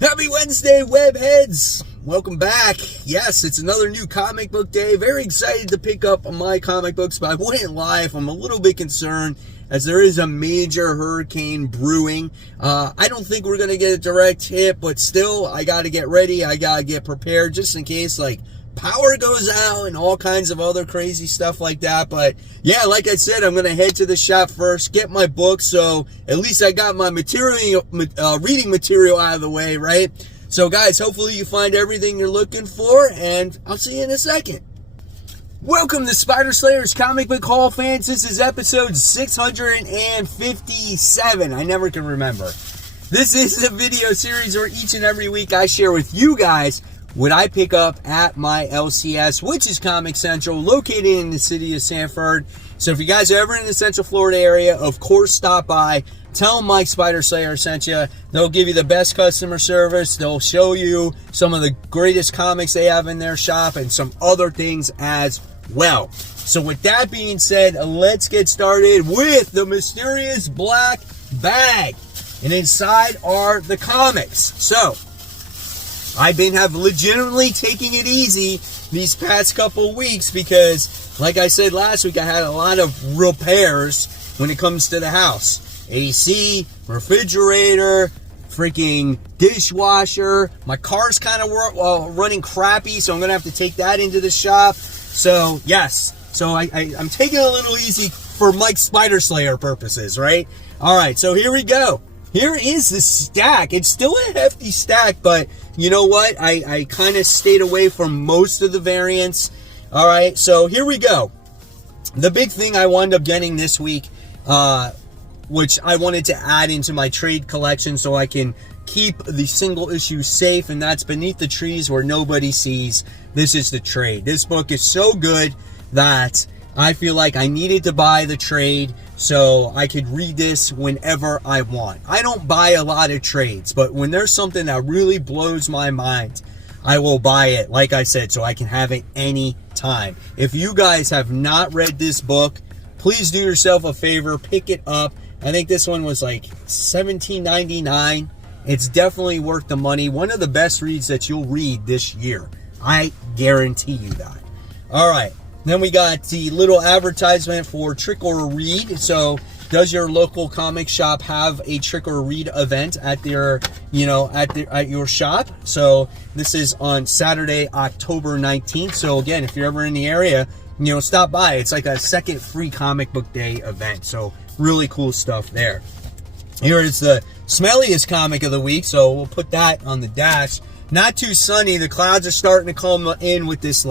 Happy Wednesday, webheads! Welcome back. Yes, it's another new comic book day. Very excited to pick up my comic books, but I wouldn't lie if I'm a little bit concerned as there is a major hurricane brewing. I don't think we're going to get a direct hit, but still, I got to get ready. I got to get prepared just in case, power goes out and all kinds of other crazy stuff like that. But yeah, like I said, I'm going to head to the shop first, get my book, so at least I got my reading material out of the way, right? So guys, hopefully you find everything you're looking for, and I'll see you in a second. Welcome to Spider Slayer's Comic Book Hall, fans. This is episode 657. I never can remember. This is a video series where each and every week I share with you guys what I pick up at my LCS, which is Comic Central, located in the city of Sanford. So if you guys are ever in the Central Florida area, of course, stop by. Tell them Mike Spider Slayer sent you. They'll give you the best customer service. They'll show you some of the greatest comics they have in their shop and some other things as well. So with that being said, let's get started with the mysterious black bag. And inside are the comics. So I've been legitimately taking it easy these past couple weeks because, like I said last week, I had a lot of repairs when it comes to the house. AC, refrigerator, freaking dishwasher. My car's kind of running crappy, so I'm going to have to take that into the shop. So, yes. So I'm taking it a little easy for Mike Spider Slayer purposes, right? All right, so here we go. Here is the stack. It's still a hefty stack, but you know what? I kind of stayed away from most of the variants. All right, so here we go. The big thing I wound up getting this week, which I wanted to add into my trade collection so I can keep the single issue safe, and that's Beneath the Trees Where Nobody Sees. This is the trade. This book is so good that I feel like I needed to buy the trade so I could read this whenever I want. I don't buy a lot of trades, but when there's something that really blows my mind, I will buy it, like I said, so I can have it any time. If you guys have not read this book, please do yourself a favor, pick it up. I think this one was like $17.99. It's definitely worth the money. One of the best reads that you'll read this year. I guarantee you that. All right. Then we got the little advertisement for Trick or Read. So does your local comic shop have a Trick or Read event at their, at your shop? So this is on Saturday, October 19th. So again, if you're ever in the area, stop by. It's like a second free comic book day event. So really cool stuff there. Here is the smelliest comic of the week. So we'll put that on the dash. Not too sunny. The clouds are starting to come in with this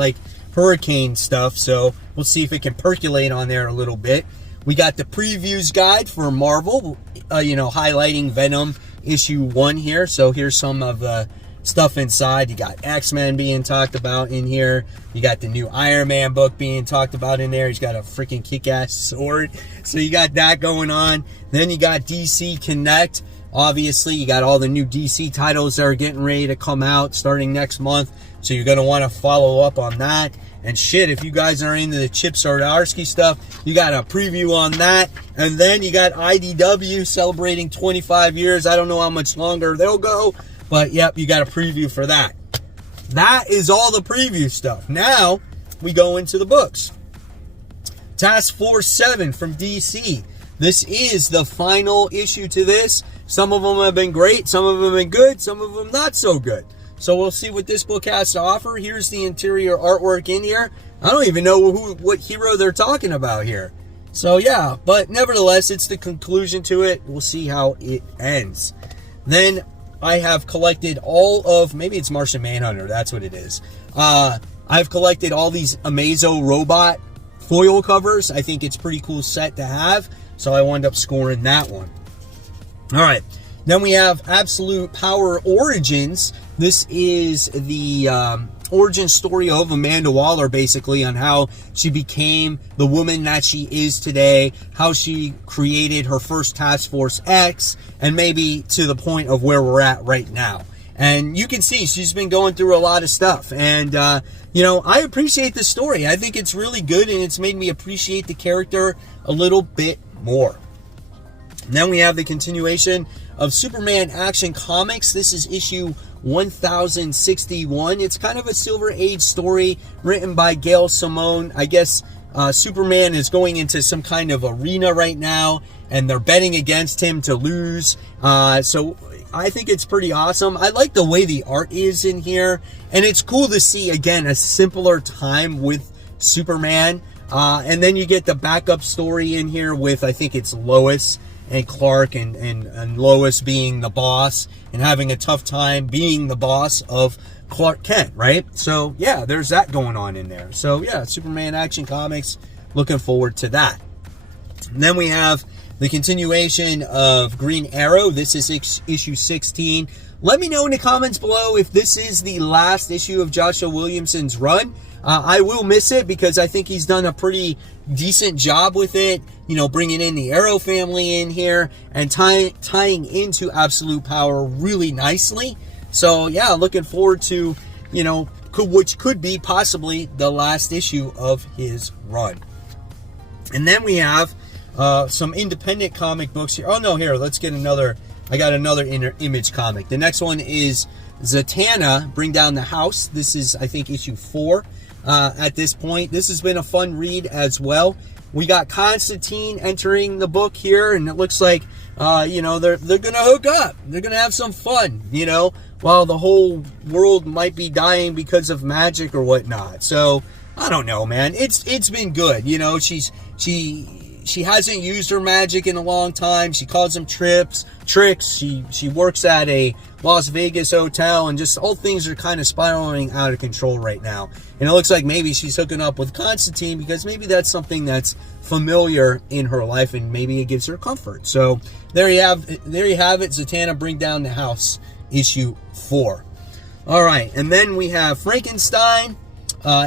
hurricane stuff. So we'll see if it can percolate on there a little bit. We got the previews guide for Marvel, highlighting Venom issue 1 here. So here's some of the stuff inside. You got XMen being talked about in here. You got the new Iron Man book being talked about in there. He's got a freaking kick-ass sword. So you got that going on. Then you got DC Connect. Obviously, you got all the new DC titles that are getting ready to come out starting next month. So you're going to want to follow up on that. And shit, if you guys are into the Chip Zdarsky stuff, you got a preview on that. And then you got IDW celebrating 25 years. I don't know how much longer they'll go. But, yep, you got a preview for that. That is all the preview stuff. Now, we go into the books. Task Force 7 from DC. This is the final issue to this. Some of them have been great. Some of them have been good. Some of them not so good. So we'll see what this book has to offer. Here's the interior artwork in here. I don't even know what hero they're talking about here. So, yeah. But nevertheless, it's the conclusion to it. We'll see how it ends. Then I have collected all of, maybe it's Martian Manhunter, that's what it is. I've collected all these Amazo robot foil covers. I think it's a pretty cool set to have, so I wound up scoring that one. All right, then we have Absolute Power Origins. This is the origin story of Amanda Waller, basically, on how she became the woman that she is today, how she created her first Task Force X, and maybe to the point of where we're at right now. And you can see she's been going through a lot of stuff. And, I appreciate the story. I think it's really good, and it's made me appreciate the character a little bit more. And then we have the continuation of Superman Action Comics. This is issue 1061. It's kind of a Silver Age story written by Gail Simone. I guess Superman is going into some kind of arena right now, and they're betting against him to lose. So I think it's pretty awesome. I like the way the art is in here, and it's cool to see, again, a simpler time with Superman. And then you get the backup story in here with, I think it's Lois and Clark, and Lois being the boss and having a tough time being the boss of Clark Kent, right? So yeah, there's that going on in there. So yeah, Superman Action Comics, looking forward to that. And then we have the continuation of Green Arrow. This is issue 16. Let me know in the comments below if this is the last issue of Joshua Williamson's run. I will miss it because I think he's done a pretty decent job with it, you know, bringing in the Arrow family in here and tying into Absolute Power really nicely. So yeah, looking forward to, you know, which could be possibly the last issue of his run. And then we have some independent comic books here. Oh no, here, let's get another. I got another Image comic. The next one is Zatanna, Bring Down the House. This is, I think, issue 4 at this point. This has been a fun read as well. We got Constantine entering the book here, and it looks like, you know, they're going to hook up. They're going to have some fun, you know, while the whole world might be dying because of magic or whatnot. So, I don't know, man. It's been good. You know, she hasn't used her magic in a long time. She calls them tricks. She works at a Las Vegas hotel, and just all things are kind of spiraling out of control right now. And it looks like maybe she's hooking up with Constantine because maybe that's something that's familiar in her life, and maybe it gives her comfort. So there you have it. Zatanna, Bring Down the House, issue 4. All right, and then we have Frankenstein,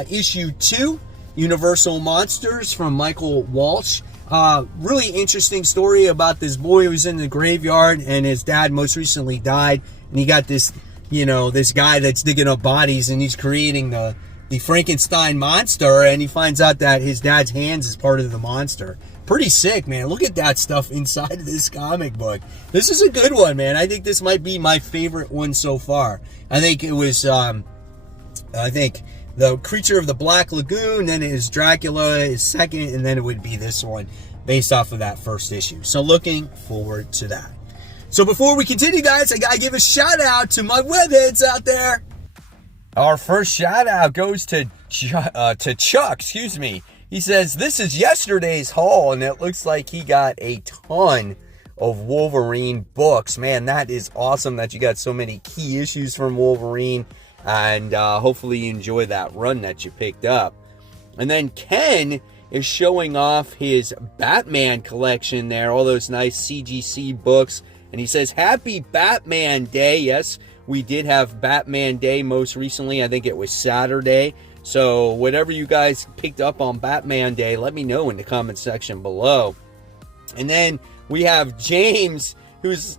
issue 2, Universal Monsters from Michael Walsh. Really interesting story about this boy who was in the graveyard, and his dad most recently died, and he got this, you know, this guy that's digging up bodies, and he's creating the Frankenstein monster, and he finds out that his dad's hands is part of the monster. Pretty sick, man. Look at that stuff inside of this comic book. This is a good one, man. I think this might be my favorite one so far. I think it was, I think the Creature of the Black Lagoon, then it is Dracula is second, and then it would be this one based off of that first issue. So looking forward to that. So before we continue, guys, I gotta give a shout out to my webheads out there. Our first shout out goes to Chuck, excuse me. He says, this is yesterday's haul, and it looks like he got a ton of Wolverine books. Man, that is awesome that you got so many key issues from Wolverine. And hopefully you enjoy that run that you picked up. And then Ken is showing off his Batman collection there, all those nice CGC books. And he says, happy Batman Day. Yes, we did have Batman Day most recently. I think it was Saturday. So whatever you guys picked up on Batman Day, let me know in the comment section below. And then we have James, who's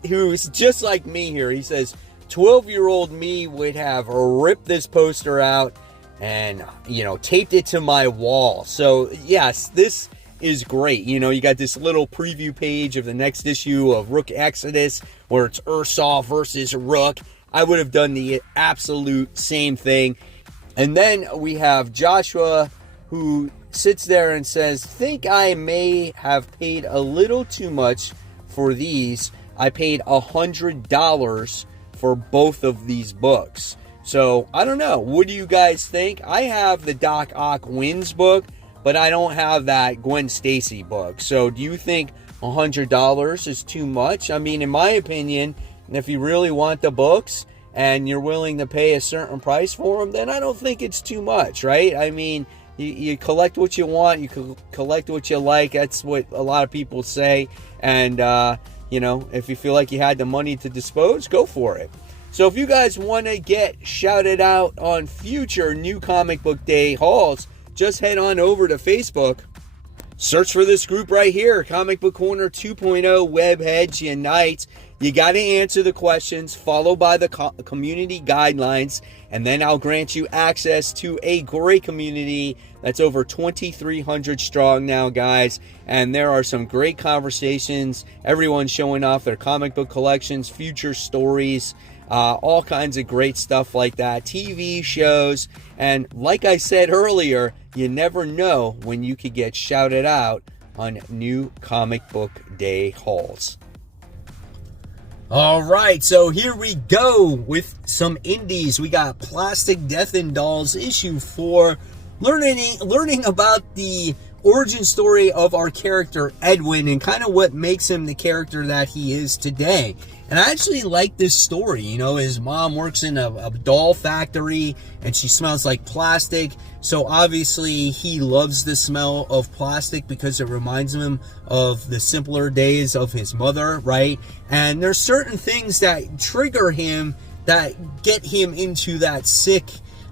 just like me here. He says, 12-year-old me would have ripped this poster out and, you know, taped it to my wall. So, yes, this is great. You know, you got this little preview page of the next issue of Rook Exodus, where it's Ursaw versus Rook. I would have done the absolute same thing. And then we have Joshua, who sits there and says, think I may have paid a little too much for these. I paid $100 for both of these books. So, I don't know. What do you guys think? I have the Doc Ock Wins book, but I don't have that Gwen Stacy book. So, do you think $100 is too much? I mean, in my opinion, if you really want the books and you're willing to pay a certain price for them, then I don't think it's too much, right? I mean, you collect what you want, you collect what you like. That's what a lot of people say. And, you know, if you feel like you had the money to dispose, go for it. So if you guys want to get shouted out on future New Comic Book Day hauls, just head on over to Facebook search for this group right here, Comic Book Corner 2.0 Webheads Unite. You got to answer the questions, follow by the community guidelines, and then I'll grant you access to a great community that's over 2,300 strong now, guys. And there are some great conversations. Everyone's showing off their comic book collections, future stories, all kinds of great stuff like that, TV shows. And like I said earlier, you never know when you could get shouted out on new comic book day hauls. All right, so here we go with some indies. We got Plastic Death and Dolls issue 4, learning about the origin story of our character Edwin and kind of what makes him the character that he is today. And I actually like this story. You know, his mom works in a doll factory and she smells like plastic. So obviously he loves the smell of plastic because it reminds him of the simpler days of his mother, right? And there's certain things that trigger him that get him into that sick,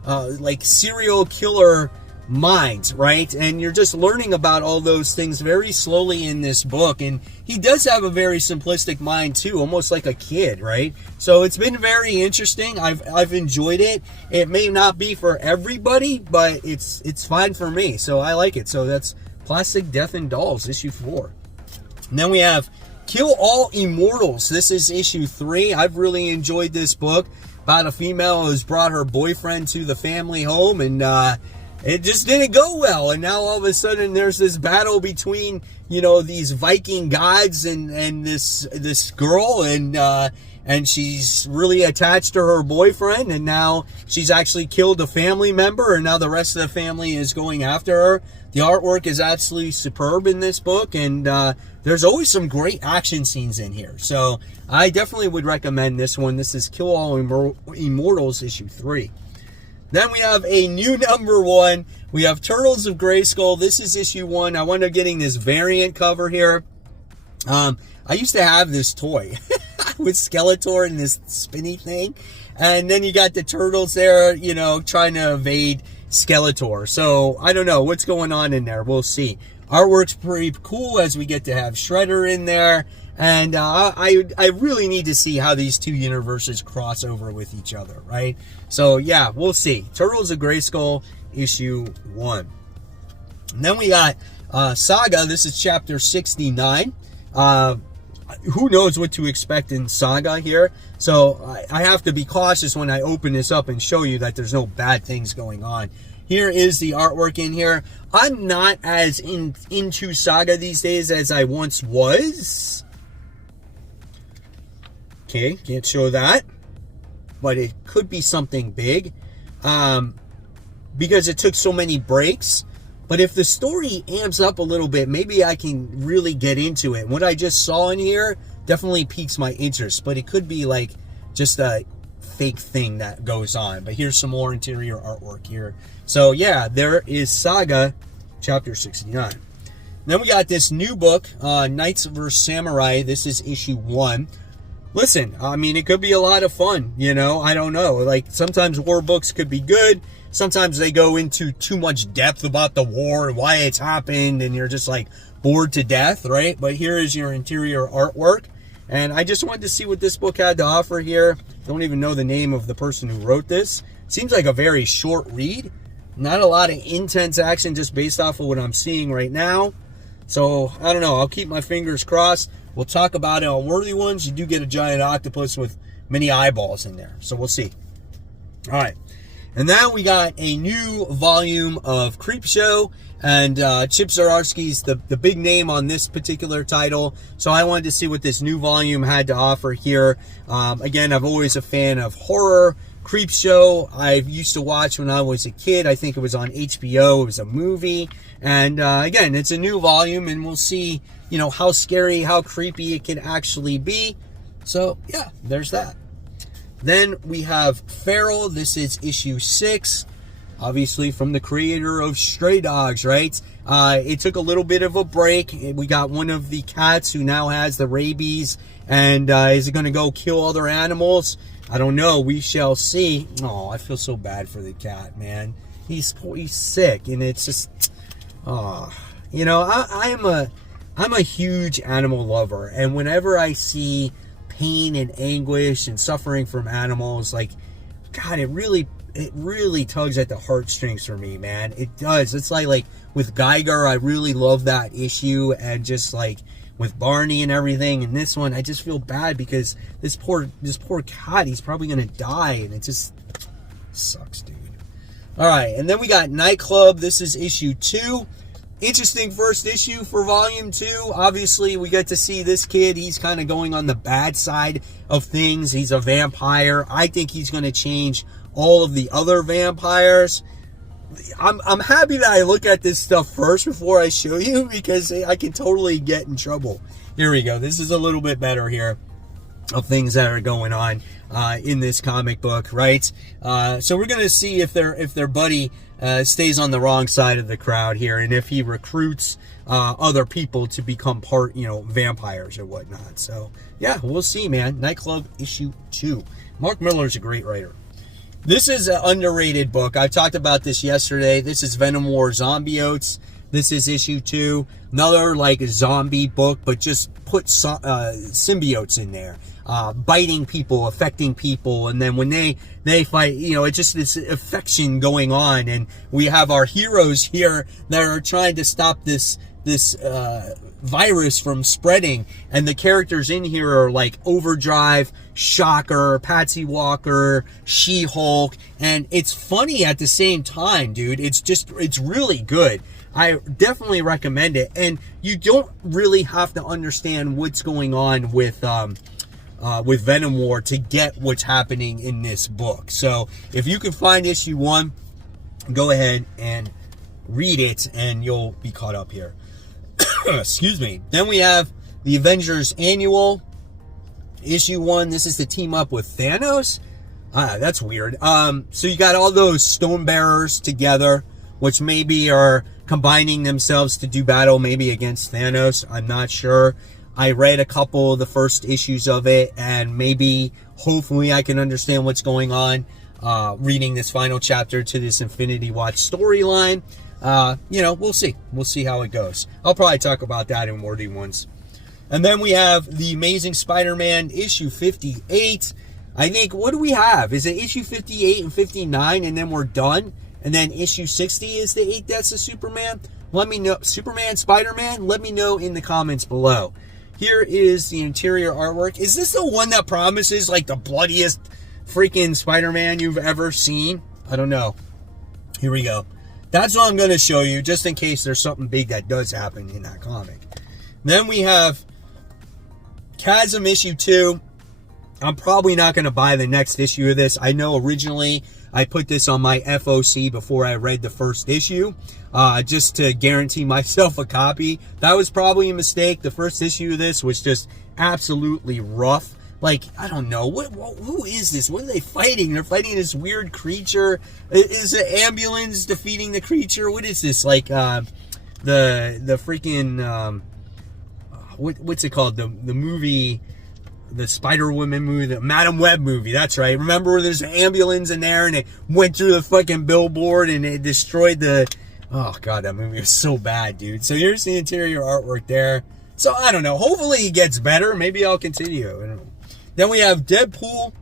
like serial killer mind, right? And you're just learning about all those things very slowly in this book. And he does have a very simplistic mind too, almost like a kid, right? So it's been very interesting. I've enjoyed it. It may not be for everybody, but it's fine for me. So I like it. So that's Plastic Death and Dolls, issue 4. And then we have Kill All Immortals. This is issue 3. I've really enjoyed this book about a female who's brought her boyfriend to the family home, and it just didn't go well. And now all of a sudden there's this battle between, you know, these Viking gods and this girl, and she's really attached to her boyfriend, and now she's actually killed a family member, and now the rest of the family is going after her. The artwork is absolutely superb in this book, and there's always some great action scenes in here. So I definitely would recommend this one. This is Kill All Immortals issue 3. Then we have a new number 1. We have Turtles of Grayskull. This is issue 1. I wound up getting this variant cover here. I used to have this toy with Skeletor and this spinny thing. And then you got the turtles there, you know, trying to evade Skeletor. So I don't know what's going on in there. We'll see. Artwork's pretty cool as we get to have Shredder in there. And I really need to see how these two universes cross over with each other, right? So, yeah, we'll see. Turtles of Grayskull, issue 1. And then we got Saga. This is chapter 69. Who knows what to expect in Saga here? So, I have to be cautious when I open this up and show you that there's no bad things going on. Here is the artwork in here. I'm not as into Saga these days as I once was. Okay, can't show that, but it could be something big because it took so many breaks. But if the story amps up a little bit, maybe I can really get into it. What I just saw in here definitely piques my interest, but it could be like just a fake thing that goes on. But here's some more interior artwork here. So yeah, there is Saga chapter 69. Then we got this new book, Knights vs. Samurai. This is issue 1. Listen, I mean, it could be a lot of fun, you know, I don't know. Like, sometimes war books could be good. Sometimes they go into too much depth about the war and why it's happened, and you're just, like, bored to death, right? But here is your interior artwork. And I just wanted to see what this book had to offer here. Don't even know the name of the person who wrote this. Seems like a very short read. Not a lot of intense action just based off of what I'm seeing right now. So, I don't know. I'll keep my fingers crossed. We'll talk about it on Worthy Ones. You do get a giant octopus with many eyeballs in there. So we'll see. All right. And then we got a new volume of Creepshow. And Chip Zdarsky's the big name on this particular title. So I wanted to see what this new volume had to offer here. Again, I'm always a fan of horror. Creepshow, I used to watch when I was a kid. I think it was on HBO. It was a movie. And again, it's a new volume, and we'll see, you know, how scary, how creepy it can actually be. So, yeah, there's that. Then we have Feral. This is issue 6. Obviously from the creator of Stray Dogs, right? It took a little bit of a break. We got one of the cats who now has the rabies. And is it going to go kill other animals? I don't know. We shall see. Oh, I feel so bad for the cat, man. He's sick, and it's just... Oh, You know, I'm a huge animal lover, and whenever I see pain and anguish and suffering from animals, like, God, it really tugs at the heartstrings for me, man. It does. It's like with Geiger, I really love that issue, and just like with Barney and everything, and this one, I just feel bad because this poor cat, he's probably gonna die, and it just sucks, dude. All right, and then we got Nightclub. This is issue 2. Interesting first issue for volume 2. Obviously, we get to see this kid. He's kind of going on the bad side of things. He's a vampire. I think he's going to change all of the other vampires. I'm happy that I look at this stuff first before I show you, because I can totally get in trouble. Here we go. This is a little bit better here of things that are going on in this comic book, right? So we're going to see if their buddy stays on the wrong side of the crowd here, and if he recruits other people to become part, vampires or whatnot. So yeah, we'll see, man. Nightclub issue 2. Mark Miller's a great writer. This is an underrated book. I talked about this yesterday. This is Venom War Zombiotes. This is issue 2. Another like zombie book, but just put symbiotes in there. Biting people, affecting people, and then when they fight, it's just this affection going on, and we have our heroes here that are trying to stop this virus from spreading, and the characters in here are like Overdrive, Shocker, Patsy Walker, She-Hulk, and it's funny at the same time, dude. It's really good. I definitely recommend it, and you don't really have to understand what's going on with Venom War to get what's happening in this book. So if you can find issue 1, go ahead and read it, and you'll be caught up here. Excuse me. Then we have the Avengers Annual, issue 1. This is the team up with Thanos. That's weird. So you got all those stone bearers together, which maybe are combining themselves to do battle maybe against Thanos. I'm not sure. I read a couple of the first issues of it, and maybe, hopefully, I can understand what's going on reading this final chapter to this Infinity Watch storyline. We'll see. We'll see how it goes. I'll probably talk about that in more ones. And then we have the Amazing Spider-Man issue 58. I think, what do we have? Is it issue 58 and 59, and then we're done? And then issue 60 is the 8 Deaths of Superman? Let me know. Superman, Spider-Man? Let me know in the comments below. Here is the interior artwork. Is this the one that promises like the bloodiest freaking Spider-Man you've ever seen? I don't know. Here we go. That's what I'm going to show you, just in case there's something big that does happen in that comic. Then we have Chasm issue 2. I'm probably not going to buy the next issue of this. I know originally I put this on my FOC before I read the first issue, just to guarantee myself a copy. That was probably a mistake. The first issue of this was just absolutely rough. Like, I don't know. Who is this? What are they fighting? They're fighting this weird creature. Is it ambulance defeating the creature? What is this? Like, the freaking, what's it called? The movie, the Spider-Woman movie, the Madam Web movie. That's right. Remember where there's an ambulance in there, and it went through the fucking billboard, and it destroyed the... Oh, God, that movie was so bad, dude. So here's the interior artwork there. So, I don't know. Hopefully it gets better. Maybe I'll continue. I don't know. Then we have Deadpool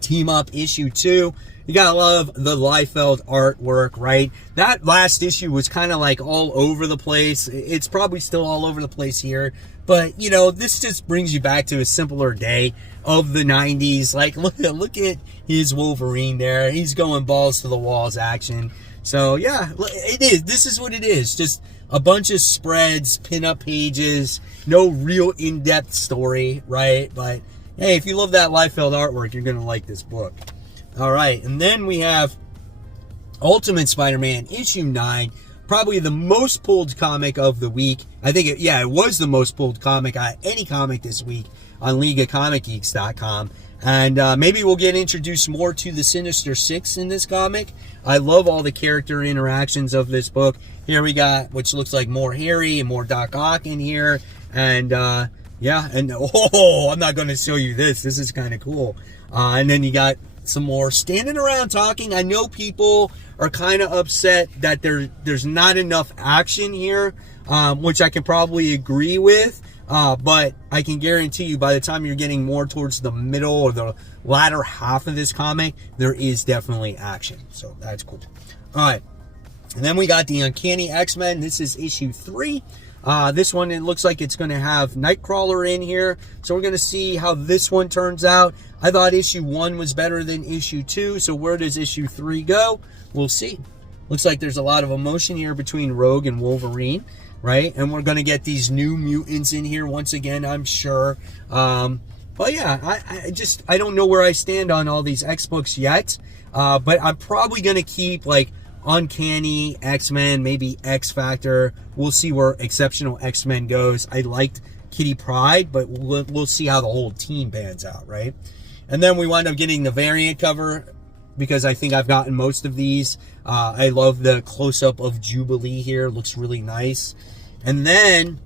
Team Up issue 2. You gotta love the Liefeld artwork, right? That last issue was kind of like all over the place. It's probably still all over the place here. But, this just brings you back to a simpler day of the 90s. Like, look at his Wolverine there. He's going balls to the walls action. So, yeah, it is. This is what it is. Just a bunch of spreads, pin-up pages, no real in-depth story, right? But, hey, if you love that Liefeld artwork, you're going to like this book. All right, and then we have Ultimate Spider-Man issue 9, probably the most pulled comic of the week. I think, it was the most pulled comic, any comic this week on LeagueOfComicGeeks.com. And maybe we'll get introduced more to the Sinister Six in this comic. I love all the character interactions of this book. Here we got, which looks like more Harry and more Doc Ock in here. And, I'm not going to show you this. This is kind of cool. And then you got some more standing around talking. I know people are kind of upset that there's not enough action here. which I can probably agree with. But I can guarantee you by the time you're getting more towards the middle or the latter half of this comic, there is definitely action. So that's cool. All right. And then we got the Uncanny X-Men. This is issue 3. This one, it looks like it's going to have Nightcrawler in here. So we're going to see how this one turns out. I thought issue 1 was better than issue 2. So where does issue 3 go? We'll see. Looks like there's a lot of emotion here between Rogue and Wolverine, right? And we're going to get these new mutants in here once again, I'm sure. But yeah, I don't know where I stand on all these X books yet. But I'm probably going to keep like Uncanny X-Men, maybe X Factor. We'll see where Exceptional X-Men goes. I liked Kitty Pryde, but we'll see how the whole team pans out, right? And then we wind up getting the variant cover because I think I've gotten most of these. I love the close-up of Jubilee here. Looks really nice. And then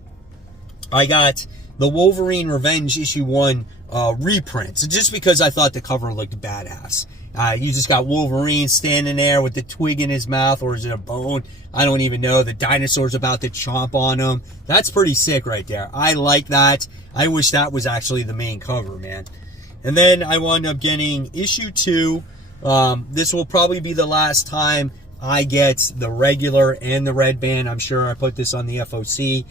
I got the Wolverine Revenge issue 1 reprint. So just because I thought the cover looked badass. You just got Wolverine standing there with the twig in his mouth, or is it a bone? I don't even know. The dinosaur's about to chomp on him. That's pretty sick right there. I like that. I wish that was actually the main cover, man. And then I wound up getting issue 2. This will probably be the last time I get the regular and the red band. I'm sure I put this on the FOC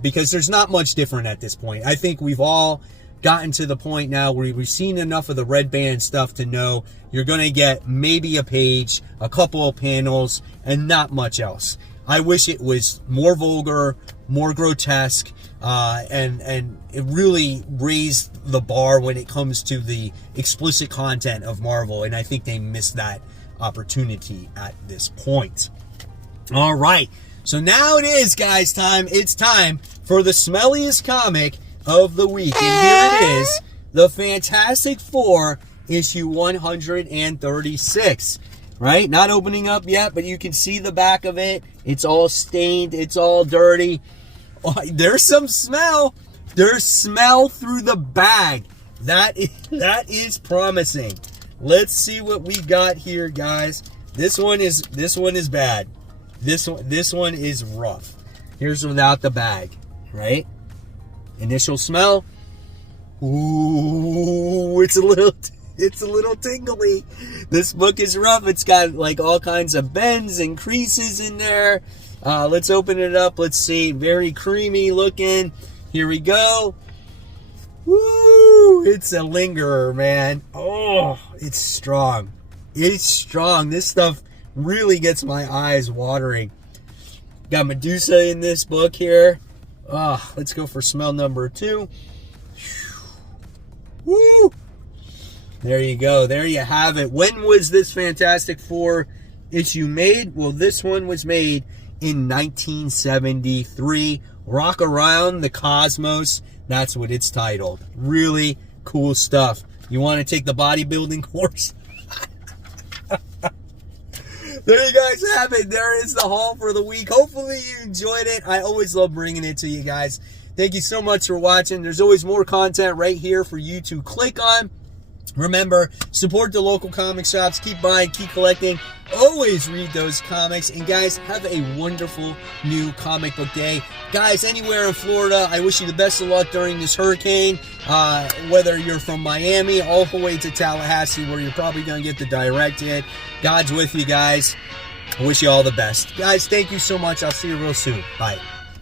because there's not much different at this point. I think we've all gotten to the point now where we've seen enough of the red band stuff to know you're going to get maybe a page, a couple of panels, and not much else. I wish it was more vulgar, more grotesque, and it really raised the bar when it comes to the explicit content of Marvel, and I think they missed that opportunity at this point. All right, so now it is, guys, time. It's time for the smelliest comic of the week, and here it is, the Fantastic Four, issue 136, right? Not opening up yet, but you can see the back of it. It's all stained. It's all dirty. Oh, there's some smell. There's smell through the bag. That is promising. Let's see what we got here, guys. This one is bad. This one is rough. Here's without the bag, right? Initial smell. Ooh, it's a little tingly. This book is rough. It's got like all kinds of bends and creases in there. Let's open it up. Let's see. Very creamy looking. Here we go. Woo! It's a lingerer, man. Oh, it's strong. It's strong. This stuff really gets my eyes watering. Got Medusa in this book here. Let's go for smell number 2. Woo! There you go. There you have it. When was this Fantastic Four issue made? Well, this one was made in 1973. Rock Around the Cosmos. That's what it's titled. Really cool stuff. You want to take the bodybuilding course? There you guys have it. There is the haul for the week. Hopefully you enjoyed it. I always love bringing it to you guys. Thank you so much for watching. There's always more content right here for you to click on. Remember, support the local comic shops. Keep buying, keep collecting. Always read those comics. And guys, have a wonderful new comic book day. Guys, anywhere in Florida, I wish you the best of luck during this hurricane. Whether you're from Miami all the way to Tallahassee, where you're probably going to get the direct hit. God's with you guys. I wish you all the best. Guys, thank you so much. I'll see you real soon. Bye.